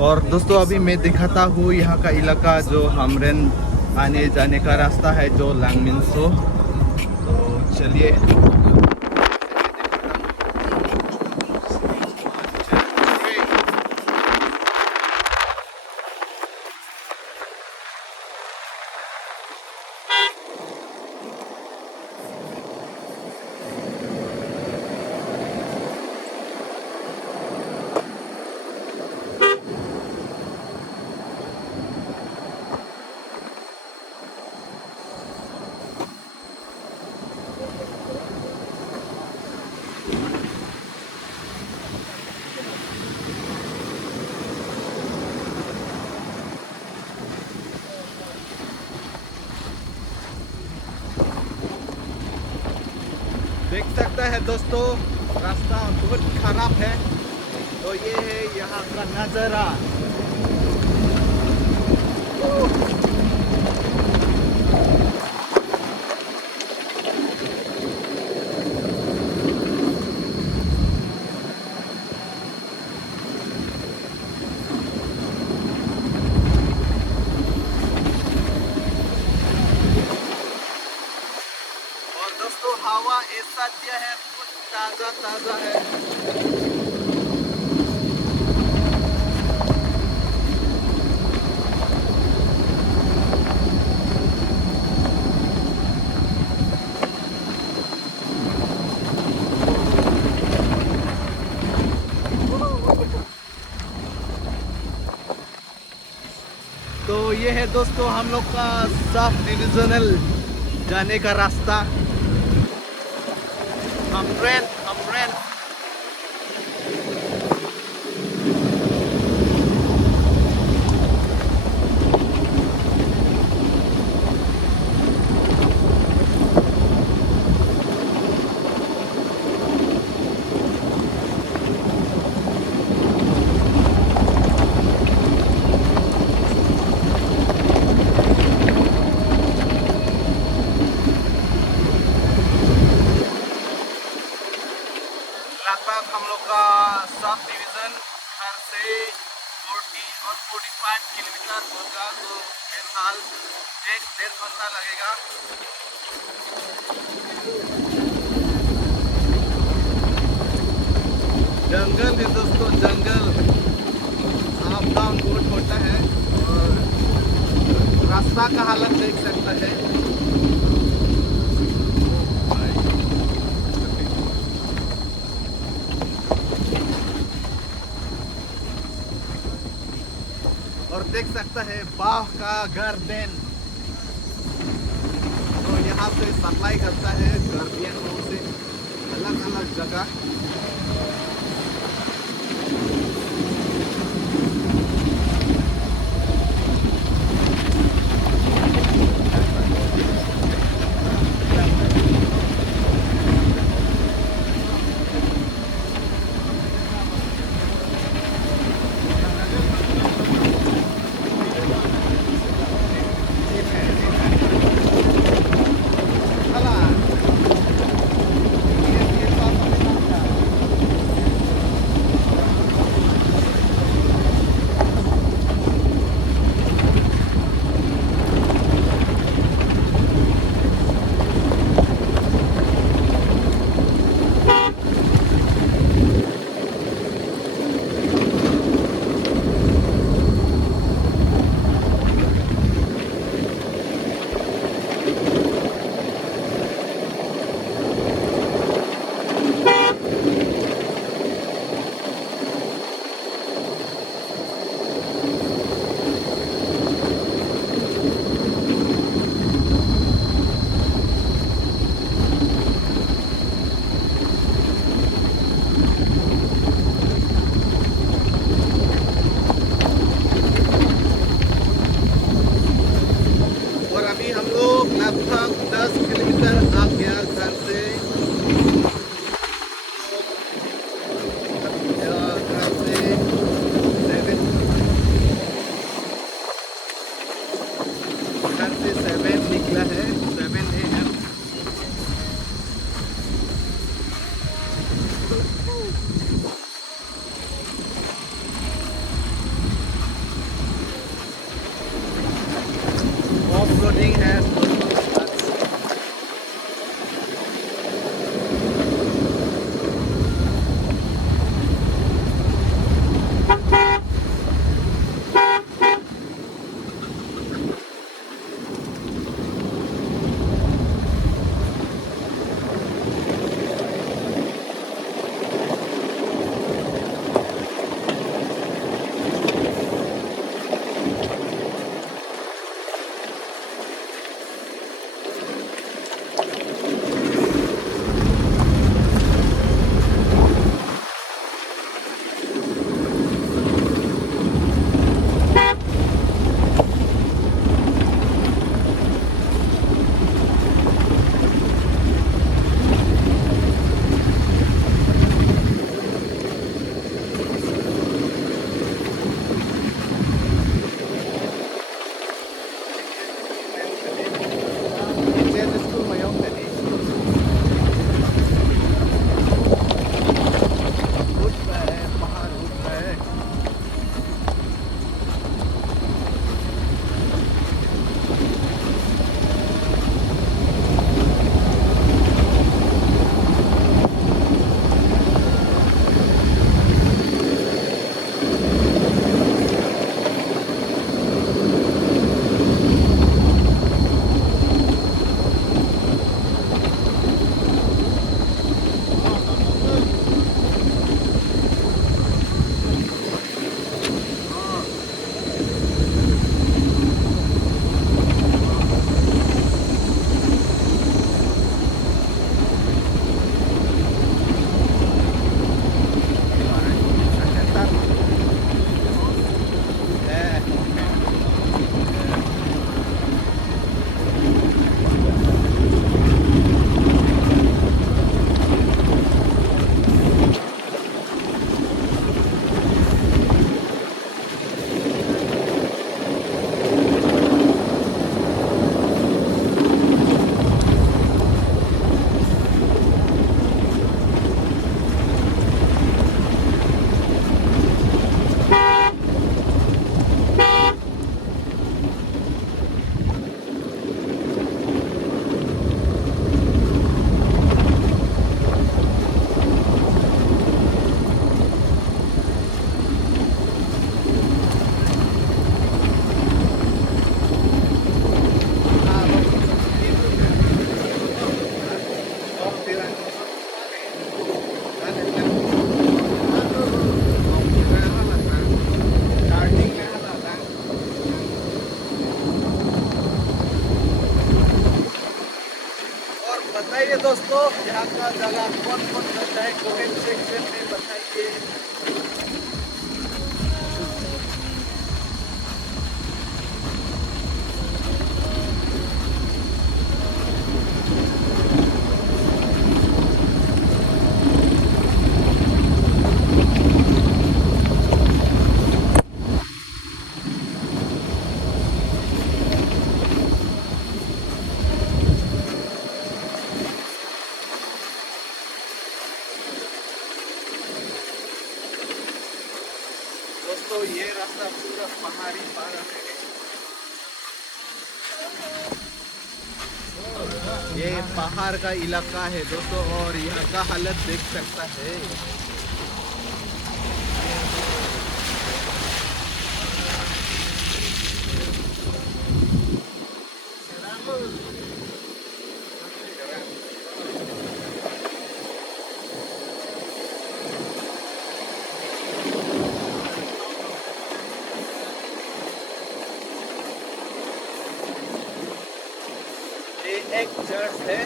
और दोस्तों अभी मैं दिखाता हूँ यहाँ का इलाका जो हमरेन आने जाने का रास्ता है जो लांगमिनसो। तो चलिए देख सकता है दोस्तों रास्ता बहुत खराब है। तो ये है यहाँ का नज़ारा। और दोस्तों हवा ऐसा दिया है बहुत ताज़ा ताज़ा है। तो ये है दोस्तों हम लोग का सब डिविजनल जाने का रास्ता। हमरेन लगभग हम लोग का सब डिवीज़न घर से 40 और 45 किलोमीटर होगा। तो फिलहाल 1-1.5 घंटा लगेगा। जंगल है दोस्तों, जंगल अप डाउन बहुत होता है और रास्ता का हालत देख सकता है। और देख सकता है बाह का गार्डन। तो यहाँ से सप्लाई करता है गार्डियन से अलग अलग जगह। जगह कौन कौन सा है कमेंट सेक्शन में बताइए। दोस्तों ये रास्ता पूरा पहाड़ी पारा है। ये पहाड़ का इलाका है दोस्तों और यहाँ का हालत देख सकता है। ये एक चर्च है।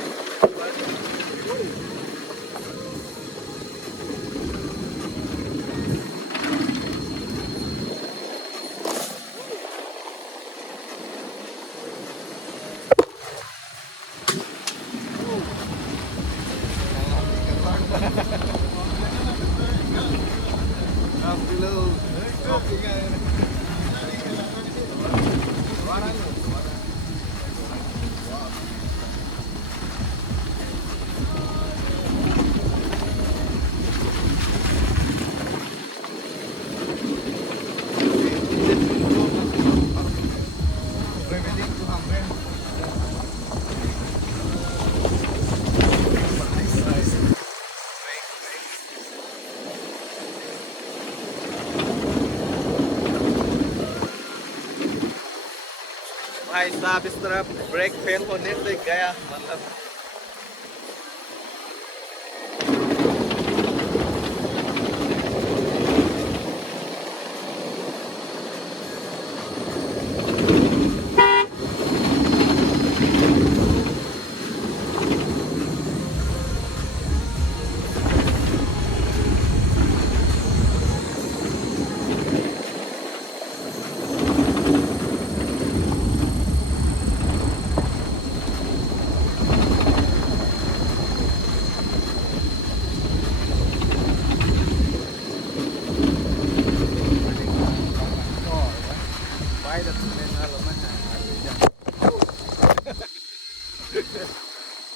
भाई साहब इस तरफ ब्रेक फेल होने से गया मतलब।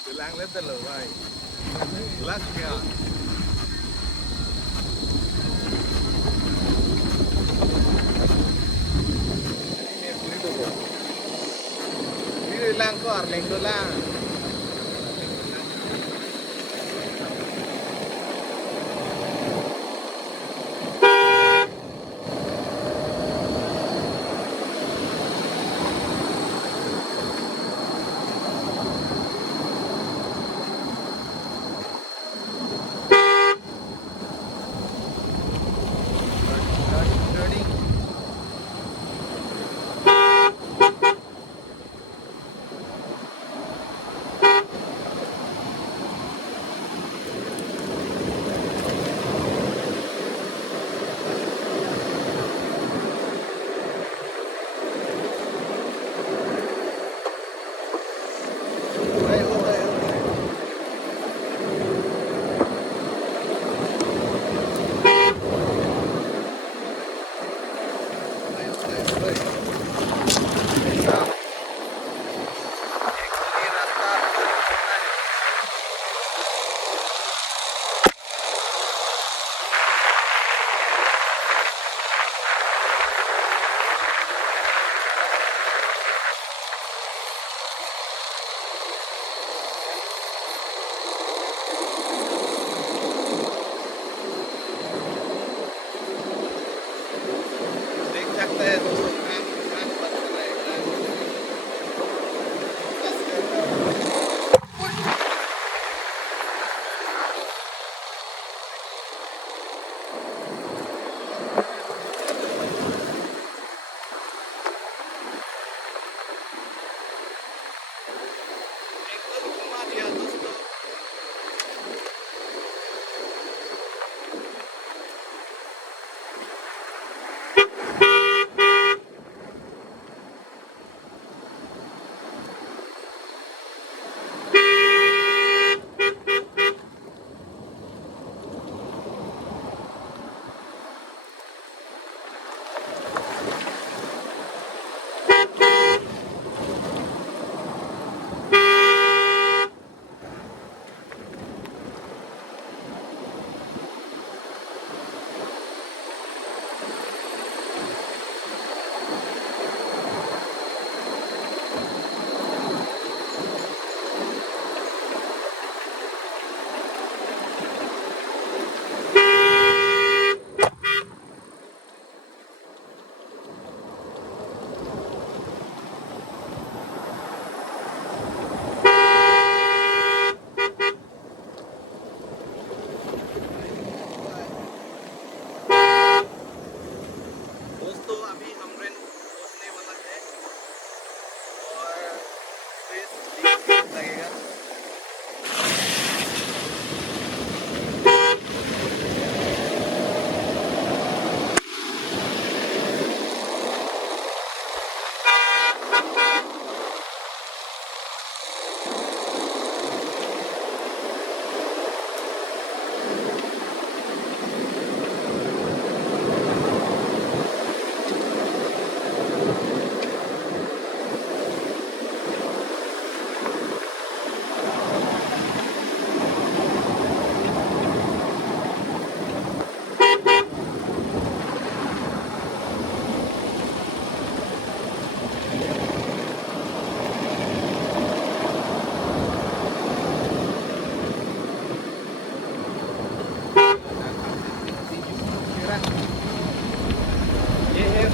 Bilang lên lửa vậy. Lắc kìa. Ini lang ko arling do lang.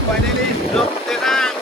Finally, look, Tenang.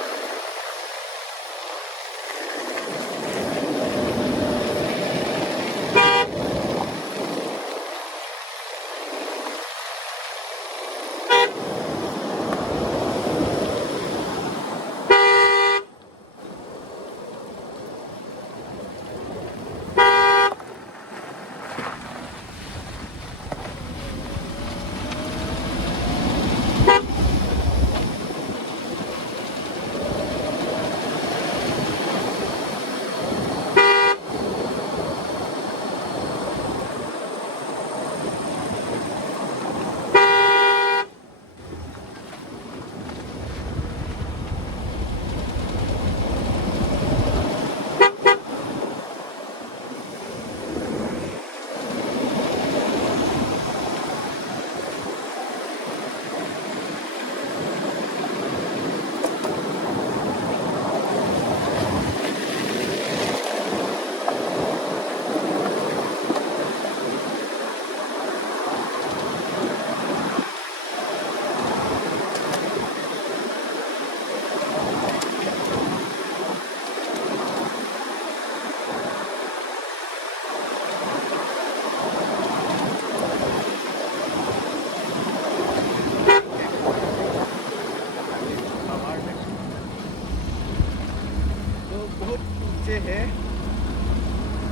तो बहुत ऊंचे है,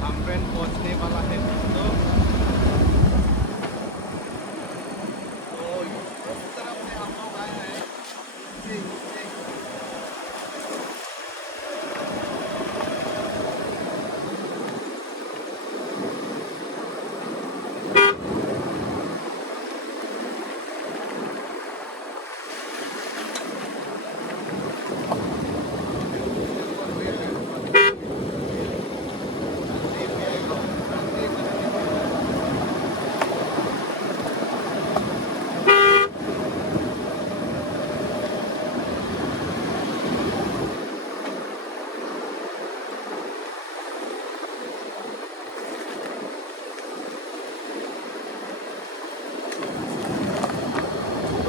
हमवेन पहुंचने वाला है दोस्तों। तो इस तरफ से हम लोग आए हैं नीचे नीचे।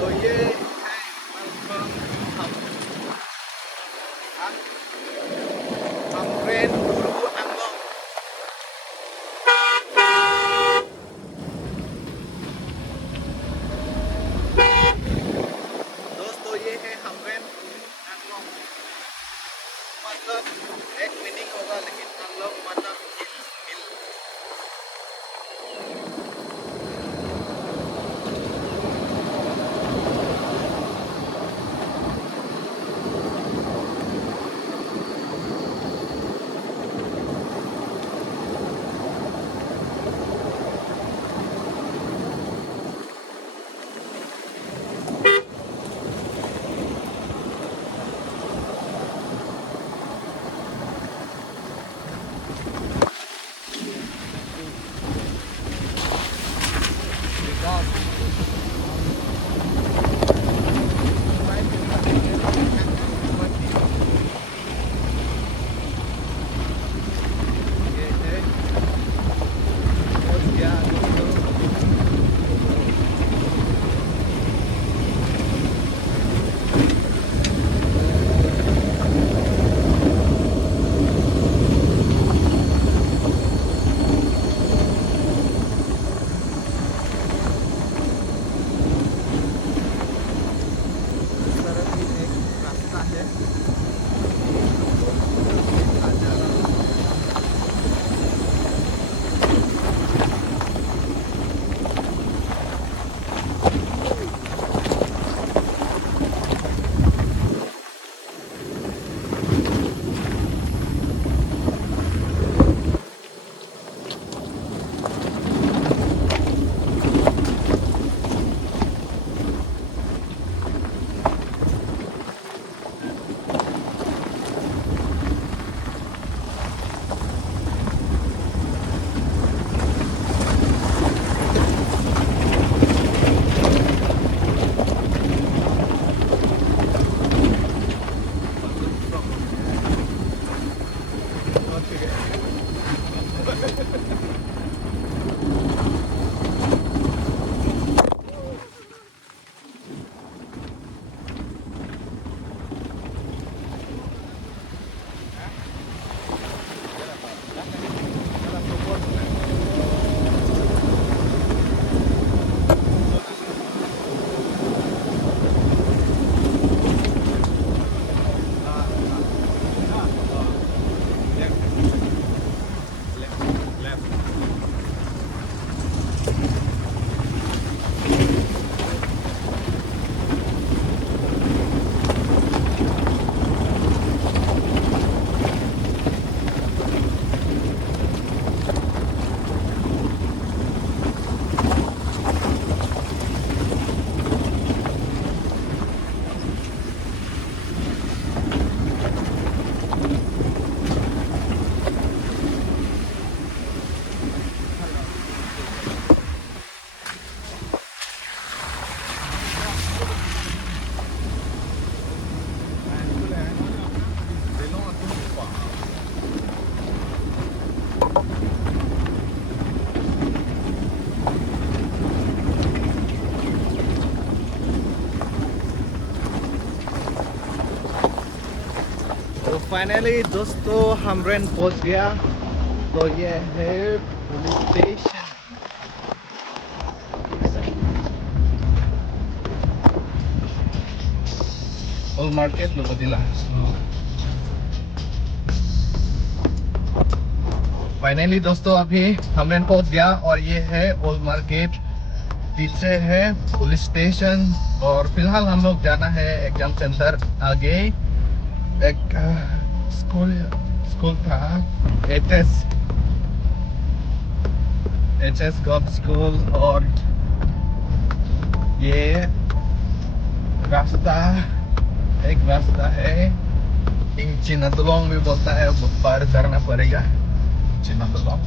तो ये है हमवेन गुरु अंगों। दोस्तों ये है हमवेन अंगों, मतलब एक मीनिंग होगा, लेकिन अंगों मतलब हिल। तो फाइनली दोस्तों हम रेन पहुंच गया। तो ये है पुलिस स्टेशन। ओल्ड मार्केट लोगोदिला। फाइनली दोस्तों अभी हम रेन पहुंच गया और ये है ओल्ड मार्केट, पीछे है पुलिस स्टेशन। और फिलहाल हम लोग जाना है एग्जाम सेंटर आगे। एक स्कूल था, एच एस गवर्नमेंट स्कूल। और ये रास्ता एक रास्ता है, चिनातुलोंग भी बोलता है, वो पार करना पड़ेगा चिनातुलोंग।